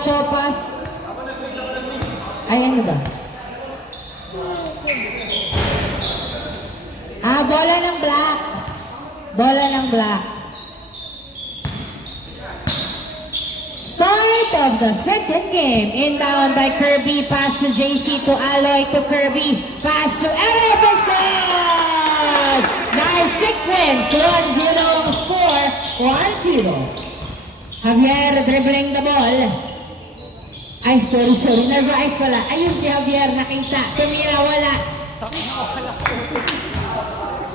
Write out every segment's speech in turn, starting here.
Juancho, pass. Ay, ano ba? Bola ng black. Bola ng black. Start of the second game. Inbound by Kirby. Pass to JC, to Aloy, to Kirby. Pass to Aloy. Nice sequence. 1-0 ang score. 1-0. Javier dribbling the ball. Ay, sorry. Nervous wala. Ayun si Javier, nakita. Tumira, wala.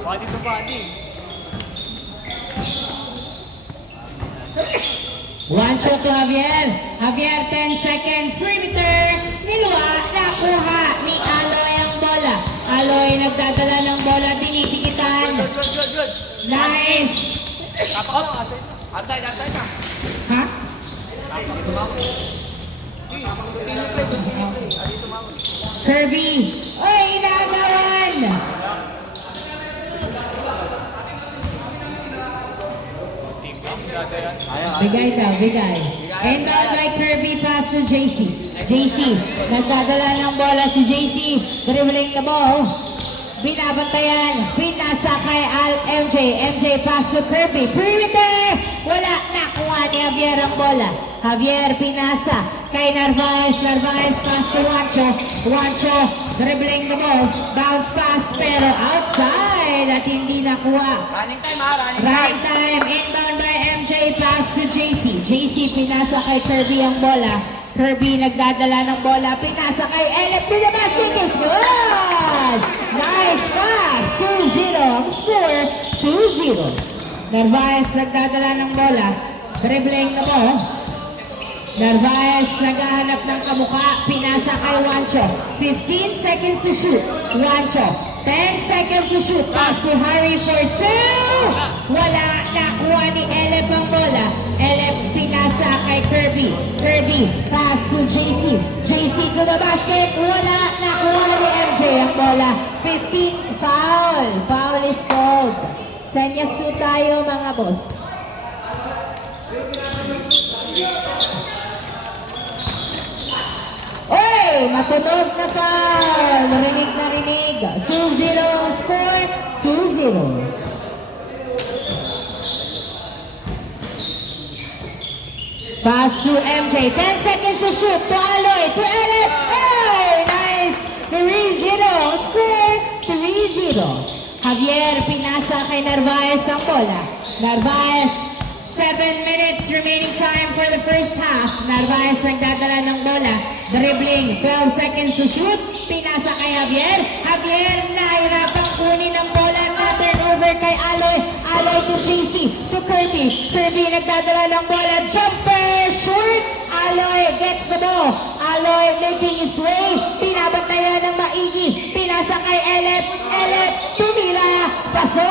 Body to body. One shot to Javier. Javier, 10 seconds. Perimeter. Niluwa, nakuha ni Aloy ang bola. Aloy nagdadala ng bola, dinitikitan. Good. Nice. Outside na. Ha? Kirby. Oy, inagawan. Bigay. Inbound by Kirby, pass to JC. JC, nagdadala ng bola si JC. Dribbling the ball. Binabantayan. Pinasa kay MJ. MJ, pass to Kirby. Perimeter! Wala. Nakuha ni Javier ang bola. Javier, pinasa kay Narvaez. Narvaez, pass to Juancho. Juancho, dribbling the ball. Bounce pass, pero outside at hindi nakuha. Running time ha, Right time, inbound by MJ, pass to JC. JC, pinasa kay Kirby ang bola. Kirby, nagdadala ng bola. Pinasa kay Elep to the basket. Is good! Nice pass! 2-0 ang score. 2-0. Narvaez, nagdadala ng bola. Dribbling the ball. Narvaez, naghahanap ng kamukha. Pinasa kay Juancho. 15 seconds to shoot. Juancho. 10 seconds to shoot. Pass si Harry for 2. Wala. Nakuha ni Elep ang bola. Elep pinasa kay Kirby. Kirby. Pass to JC. JC to the basket. Wala. Nakuha ni MJ ang bola. 15. Foul. Foul is called. Senyas po tayo mga boss. Oy! Matunog na foul! Rinig na rinig. 2-0 score. 2-0. Pass to MJ. 10 seconds to shoot. To Aloy. To Elep. Hey! Nice! 3-0. Score. 3-0. Javier pinasa kay Narvaez ang bola. Narvaez. 7 minutes remaining time for the first half. Narvaez nagdadala ng bola. Dribbling. 12 seconds to shoot. Pinasa kay Javier. Javier nahirapang kunin ang bola. Na-turnover kay Aloy. Aloy to JC. To Kirby. Kirby nagdadala ng bola. Jumper. Short. Aloy gets the ball. Aloy making his way. Pinabantayan ng maigi. Pinasa kay Elep. Elep. Tumila. Pasok!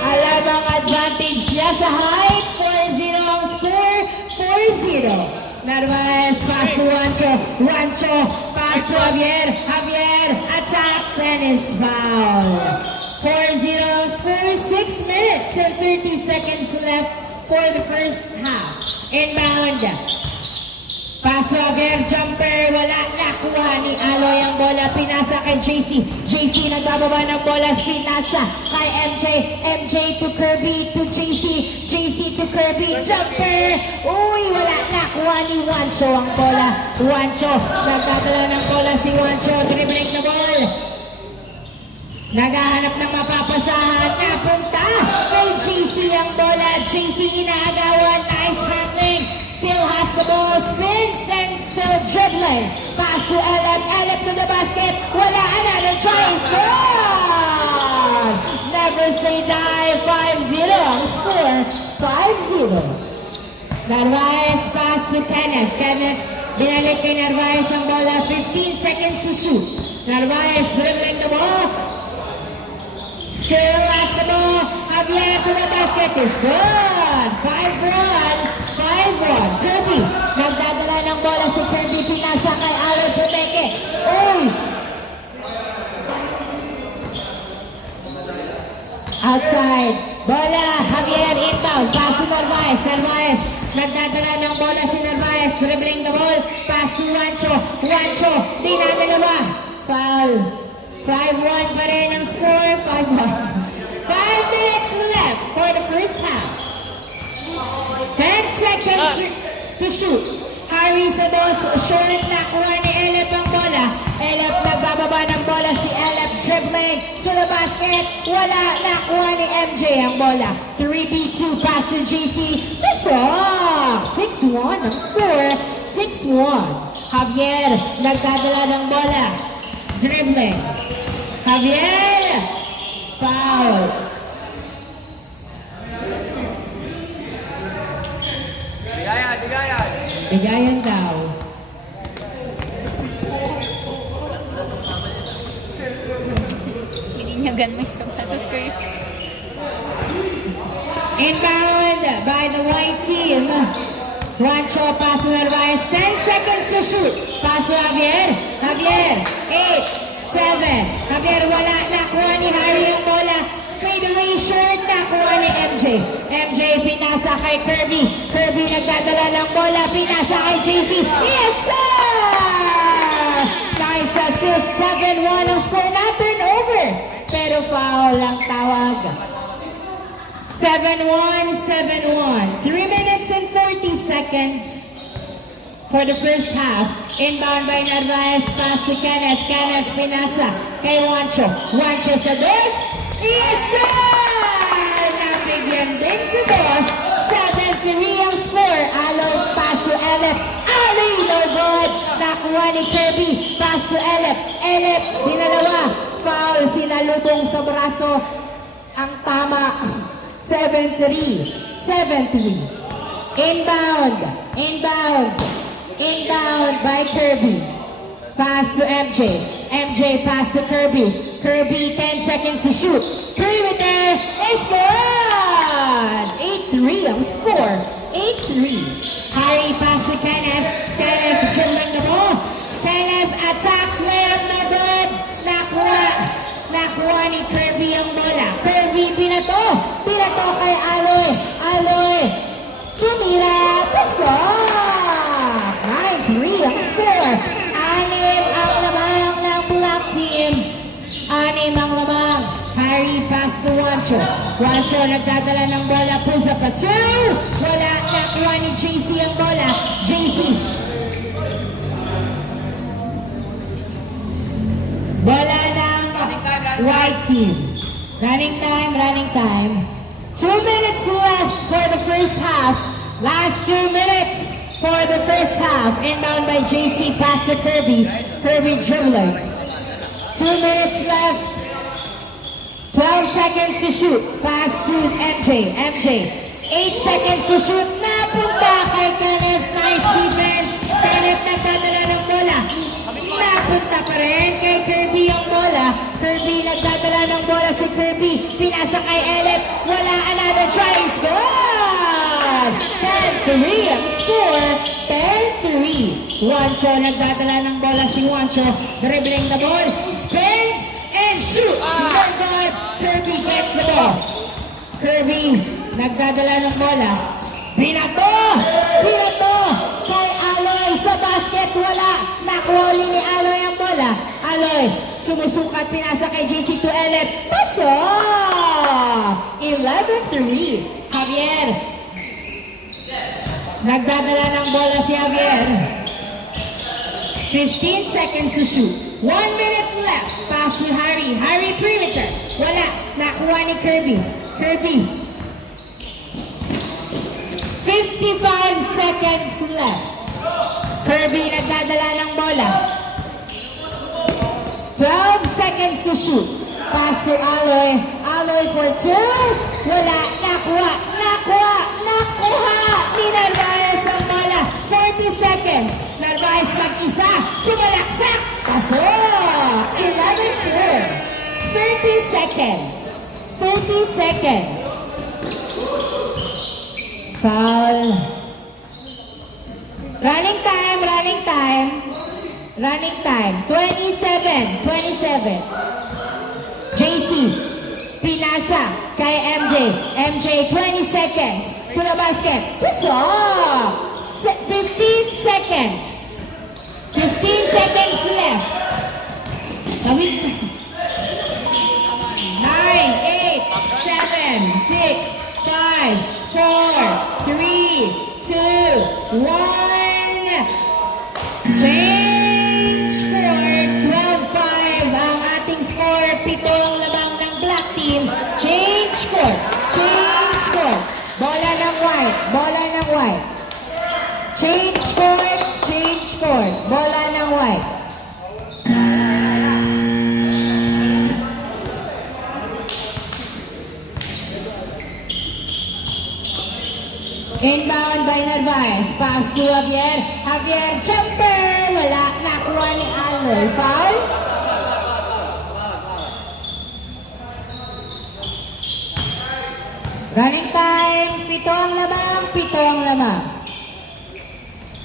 Alam ang advantage niya sa height. 4-0 ang score. 4-0. Narvaez, pass to Juancho. Juancho, pass to Javier. Javier attacks and is fouled. 4-0 score. 6 minutes and 30 seconds left for the first half. Inbound. Pass to Javier, jumper. Wala. Nakuha ni Aloy ang bola. Pinasa kay JC. JC nagbababa ng bola. Pinasa kay MJ. MJ to Kirby to JC. JC to Kirby. Jumper. Uy, wala. Nakuha ni Juancho ang bola. Juancho. Nagdadala ng bola si Juancho. Dribbling the ball. Naghahanap ng mapapasahan. Napunta kay JC ang bola. JC inaagawan. Nice handling. Still has the ball, spins and still dribbling. Pass to Elep, Elep to the basket. Wala, another try, score! Never say die, 5-0 ang score, 5-0. Narvaez pass to Kenneth. Kenneth, binalik kay Narvaez ang bola, 15 seconds to shoot. Narvaez dribbling the ball. Still has the ball. Javier to the basket is good. 5-1. 5-1. Kirby. Nagdadala ng bola si Kirby. Pinasa kay Aloy Pumeke. Uy! Outside. Bola. Javier inbound. Pass to Narvaez. Narvaez. Nagdadala ng bola si Narvaez. Dribbling the ball. Pass to Juancho. Juancho. Dinadalawa. Foul. 5-1 pa rin ang score. 5-1. 5 minutes left for the first half. 10 seconds to shoot. Harry sa dos. Short nakuha ni Elep ang bola. Elep nagbababa ng bola si Elep. Dribbling to the basket. Wala. Nakuha ni MJ ang bola. 3v2 pass to JC. Pasok. 6-1 ang score. 6-1. Javier nagdadala ng bola. Dribbling. Javier. Foul. Bigayan, bigayan. Bigayan daw. Hininyagan mo yung sapatos ko yun. Inbound by the white team. Juancho pass to Narvaez. 10 seconds to shoot. Pass to Javier. Javier. 8, 7. Javier wala. Nakuha ni Harry ang bola. Fade away short. Nakuha ni MJ. MJ pinasa kay Kirby. Kirby nagdadala ng bola. Pinasa kay JC. Yes, sir! Nice assist. 7-1 ang score na turnover. Pero foul ang tawag. 7-1, 7-1. 3 minutes and 40 seconds for the first half. Inbound by Narvaez. Pass to Kenneth. Kenneth pinasa kay Juancho. Juancho sa dos. Yes, sir! Nabigyan din sa dos. 7-3 ang score. Aloy pass to Elep. Ali, no good. Nakuha ni Kirby. Pass to Elep. Elep, dinalawa. Foul. Sinalubong sa braso. Ang tama. 7-3. 7-3. Inbound. Inbound. Inbound by Kirby. Pass to MJ. MJ pass to Kirby. Kirby, 10 seconds to shoot. Perimeter is good! 8-3 ang score. 8-3. Harry pass to Kenneth. Kenneth dribbling the ball. Kenneth attacks. Layup no good. Nakuha ni Kirby ang bola. Kirby pinato. Pinato kay Aloy. Aloy. Tumira. Pasok. 9-3 ang score. 6 ang lamang ng black team. 6 ang lamang. Harry pass to Juancho. Juancho nagdadala ng bola. Pulls up a 2. Wala. Nakuha ni JC ang bola. JC. Bola ng white team. Running time, running time. 2 minutes left for the first half. Last 2 minutes for the first half. Inbound by JC, pass to Kirby. Kirby dribbling. 2 minutes left. 12 seconds to shoot. Pass to MJ. MJ. 8 seconds to shoot. Napunta kay Kenneth. Nice defense. Kenneth nagdadala ng bola. Napunta pa rin kay Kirby ang bola. Kirby nagdadala ng bola si Kirby. Pinasa kay Elep. Wala, another try is good! 10-3 ang score. 10-3. Juancho nagdadala ng bola si Juancho. Dribbling the ball. Spins and shoots. Very good. Kirby gets the ball. Kirby nagdadala ng bola. Pinato! Pinato! Kay Aloy sa basket. Wala. Nakuha uli ni Aloy ang bola. Aloy, sumusukat. Pinasa kay JC to Elep. Pasok! 11-3. Javier. Nagdadala ng bola si Javier. 15 seconds to shoot. 1 minute left. Pass to Harry. Harry perimeter. Wala. Nakuha ni Kirby. Kirby. 55 seconds left. Kirby nagdadala ng bola. 12 seconds to shoot. Pass to Aloy. Aloy for 2. Wala. Nakuha. Nakuha. Nakuha. Ni Narvaez ang bola. 40 seconds. Narvaez mag-isa. Sumalaksak. Pasok. 11-4. 30 seconds. 30 seconds. Foul. Running time, running time. Running time. 27. 27. JC. Pinasa kay MJ. MJ, 20 seconds. to the basket. Pasok! 15 seconds. 15 seconds left. Tawid. 9, 8, 7, 6, 5, 4, 3, 2, 1. Change score. 12-5 ang ating score. 7 ang labang ng black team. Change score. Change score. Bola ng white. Bola ng white. Change score. Change score. Bola ng white. Inbound by Narvaez. Pass to Javier. Javier, jumper! Wala. Nakuha ni Aloy. Foul? Running time. 7 ang lamang. 7 ang lamang.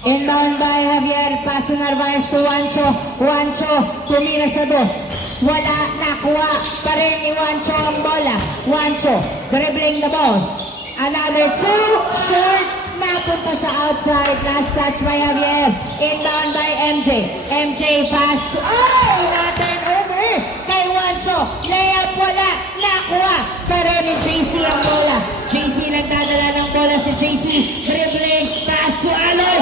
Inbound by Javier. Pass to Narvaez to Juancho. Juancho, tumira sa 2. Wala. Nakuha pa rin ni Juancho ang bola. Juancho, dribbling the ball. Another 2, short, napunta sa outside, last touch by Javier, inbound by MJ, MJ pass, oh, na-turn over kay Juancho, layup wala, nakuha, pero ni JC ang bola, JC nagdadala ng bola si JC, dribbling, pass to Aloy,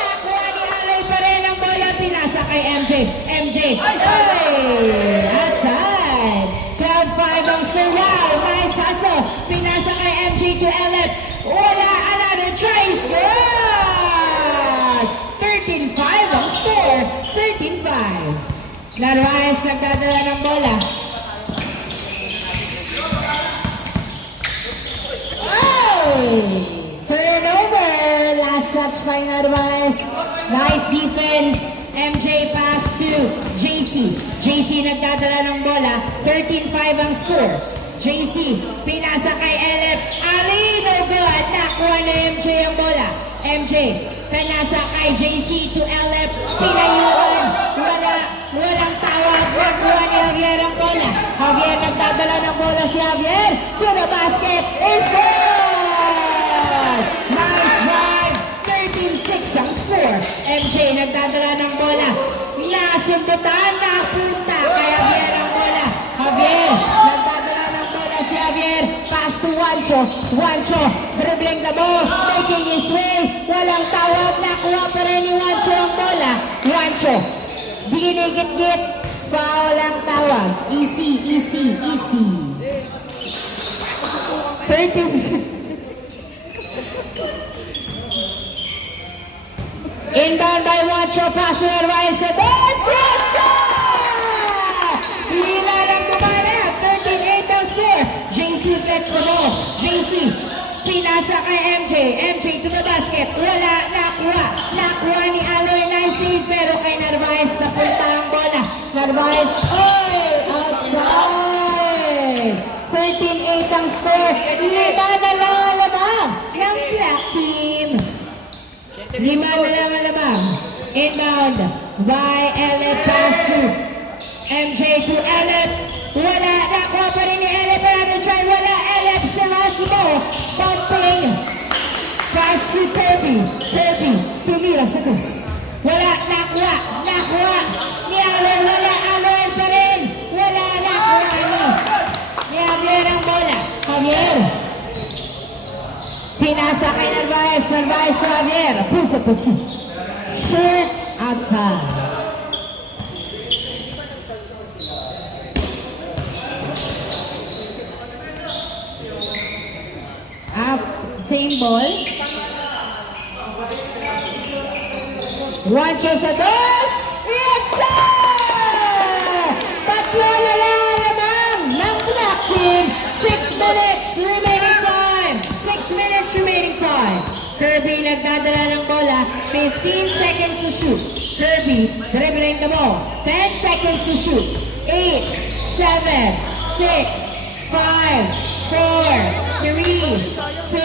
nakuha ni Aloy pa rin ang bola, pinasa kay MJ, MJ, hey, outside, 12-5 ang score, wow, nice hustle, pinasa kay MJ to Elep. Wala, another try, score! 13-5 ang score. 13-5. Narvaez nagdadala ng bola. Oh! Turnover. Last touch by Narvaez. Nice defense. MJ pass to JC. JC nagdadala ng bola. 13-5 ang score. JC, pinasa kay Elep. Ari, no good. Nakuha na MJ ang bola. MJ, pinasa kay JC to Elep. Pinayuan. Walang tawag. Nakuha ni Javier ang bola. Javier nagdadala ng bola si Javier. To the basket. Is good! Nice drive. 13-6 ang score. MJ nagdadala ng bola. Nasundutan. Napunta kay Javier ang bola. Javier, nagdadala ng bola si Javier. Pass to Juancho. Juancho, dribbling the ball. Making his way. Walang tawag. Nakuha pa rin ni Juancho ang bola. Juancho, ginigit-git. Foul ang tawag. Easy, easy, easy. 13. Inbound by Juancho. Pass to Narvaez. Yes, yes, sir! Hila lang kumana. 13-8 ang score. JC gets the ball. JC, pinasa kay MJ. MJ to the basket. Wala, nakuha. Nakuha ni Aloy. Nice save. Pero kay Narvaez napunta ang bola. Narvaez, outside. 13-8 ang score. 5 na lang ang labang ng black team. 5 na lang ang labang. Inbound by Elep Pasu. MJ to Elep. Wala. Nakuha pa rin ni Elep. Another try. Wala. Elep Selasimo. Bumping. Pass to Kirby. Kirby. Tumira sa dos. Wala. Nakuha. Nakuha. Ni Aloy. Wala. Aloy pa rin. Wala. Nakuha ni. Ni Javier ang bola. Javier. Pinasa kay Narvaez. Narvaez sa Javier. Pusa putsi. Short outside. Same ball. Juancho sa dos. Yes, sir! Tatlo na lang lamang ng black team. 6 minutes remaining time. 6 minutes remaining time. Kirby nagdadala ng bola. 15 seconds to shoot. Kirby dribbling the ball. 10 seconds to shoot. 8, 7, 6, 5, 4, 3, 2,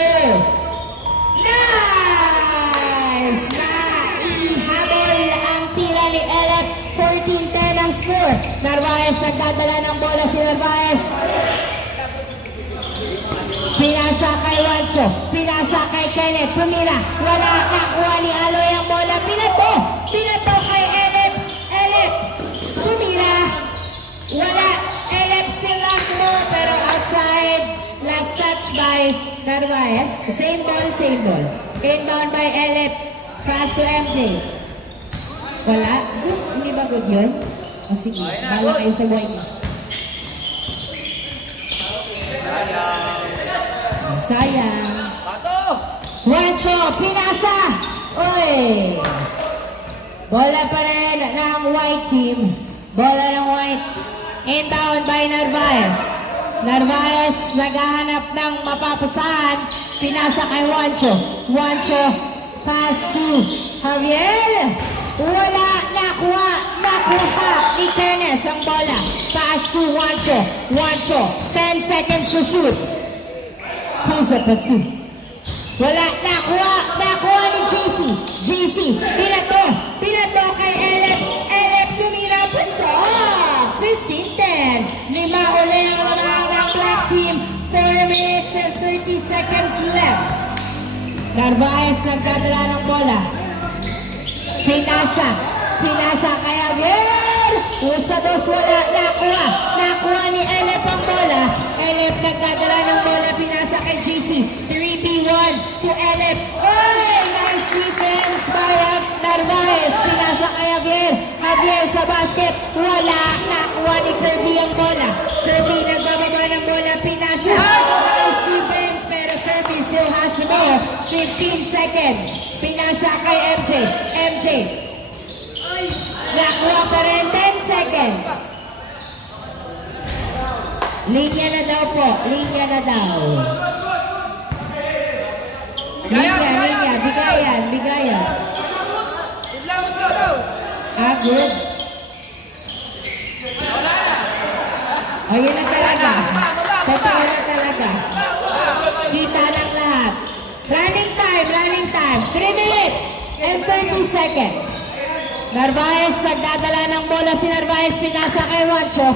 nice! Naihabol ang tira ni Elep. 14-10 ang score. Narvaez nagdadala ng bola si Narvaez. Pinasa kay Juancho. pinasa kay Kenneth, tumira, wala, nakuha ni Aloy ang bola, pinato kay Elep, tumira, wala, Elep still lost ball, pero outside, last touch by Narvaez, same ball, inbound by Elep, pass to MJ, wala, good, hindi ba good yun? O sige, bala kayo sa buhay niyo. Sayang. Pato! Juancho, pinasa! Uy! Bola pa rin ng white team. Bola ng white. Inbound by Narvaez. Narvaez naghahanap ng mapapasahan. Pinasa kay Juancho. Juancho, pass to Javier. Wala, nakuha ni Kenneth ang bola. Pass to Juancho. 10 seconds to shoot. Pulls up at 2. Wala, nakuha ni JC, pinato kay Elep tumira pa sa 15-10. 5 uli ang lamang ng black team. 4 minutes and 30 seconds left. Narvaez nagdadala ng bola. Pinasa kay Javier. Usa dos, wala, nakuha ni Elep ang bola. Elep nagdadala ng bola, pinasa kay JC. 3v1 to Elep. Oy! Nice defense by Narvaez. Pinasa kay Javier sa basket. Wala, nakuha ni Kirby ang bola. Kirby nagbababa ng bola, pinasa. Nice defense, pero Kirby still has the ball. 15 seconds. Pinasa kay MJ. Nakuha pa rin 10 seconds. Linya na daw po. Linya. Bigayan. Tudlaw, tudlaw! Good. Yun na talaga. Totoo na talaga. Kita ng lahat. Running time. 3 minutes and 30 seconds. Narvaez, nagdadala ng bola si Narvaez, pinasa kay Juancho,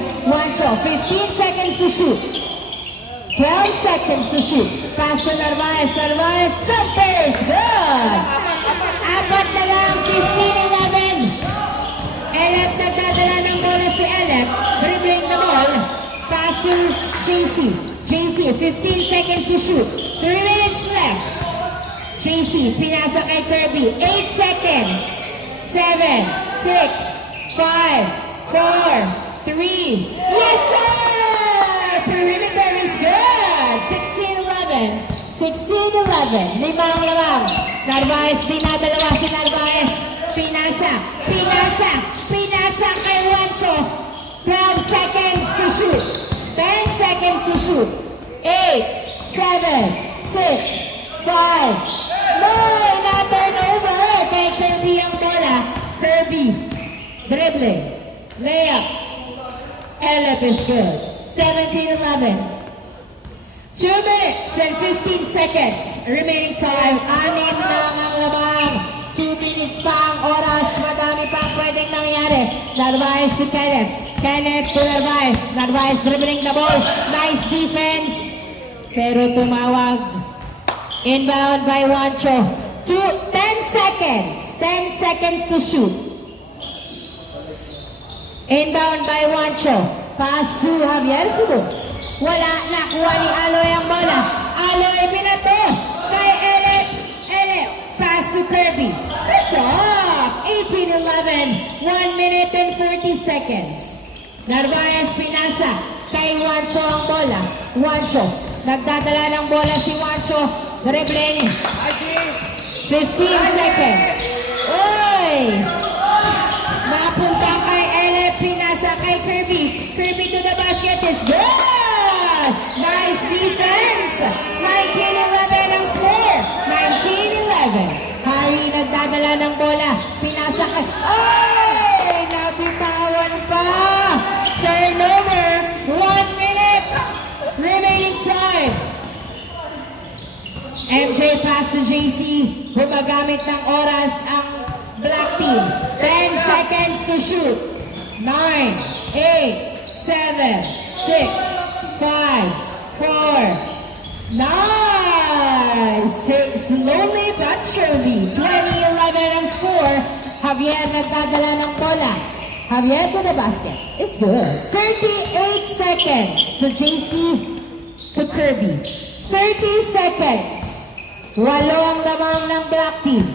15 seconds to shoot. 12 seconds to shoot. Pass to Narvaez, jumpers, good! Apat na lang, 15-11. Elep, nagdadala ng bola si Elep, dribbling the ball. Pass to JC, 15 seconds to shoot. 3 minutes left. JC, pinasa kay Kirby, 8 seconds. 7, 6, 5, 4, 3. Yes, sir! Perimeter is good. 16-11. 5 lamang. Narvaez, dinadalawa si Narvaez. Pinasa kay Juancho. 12 seconds to shoot. 10 seconds to shoot. 8, 7, 6, 5, 9. Na-turnover kay Kirby ang bola. Kirby, dribbling, layup. Elep is good. 17-11. 2 minutes and 15 seconds. Remaining time. 6 lang ang lamang. 2 minutes pa ang oras. Madami pang pwedeng nangyari. Narvaez si Kenneth to Narvaez. Narvaez dribbling the ball. Nice defense. Pero tumawag. Inbound by Juancho. 10 seconds. 10 seconds to shoot. Inbound by Juancho. Pass to Javier Subos. Wala, nakuha ni Aloy ang bola. Aloy binato kay Elep. Pass to Kirby. That's up. 18-11. 1 minute and 40 seconds. Narvaez pinasa kay Juancho ang bola. Juancho. Nagdadala ng bola si Juancho. Dribbling. 15 seconds. Oy! Napunta kay Elep. Pinasa kay Kirby. Kirby to the basket is good! Nice defense! 19-11 ang score. 19-11. Harry nagdadala ng bola. Pinasa kay... Oy! Nabitawan pa! Turnover. 1 minute. Remaining time. MJ pass to JC. Gumagamit ng oras ang black team. 10 seconds to shoot. 9, 8, 7, 6, 5, 4, 9. Slowly but surely, 20-11 ang score. Javier nagdadala ng bola. Javier to the basket. It's good. 38 seconds to JC to Kirby. 30 seconds. 8 ang lamang ng black team.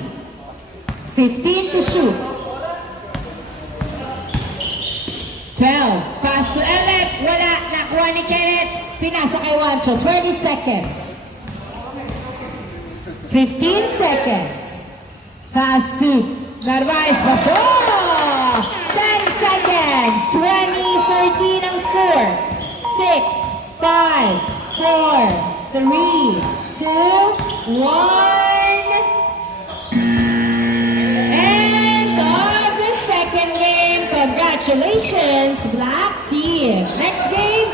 15 to shoot. 12. Pass to Elep. Wala. Nakuha ni Kenneth. Pinasa kay Juancho. 20 seconds. 15 seconds. Pass to Narvaez. Baso! 10 seconds. 20-13 ang score. 6, 5, 4, 3, 2, 1. End of the second game. Congratulations, Black Team. Next game.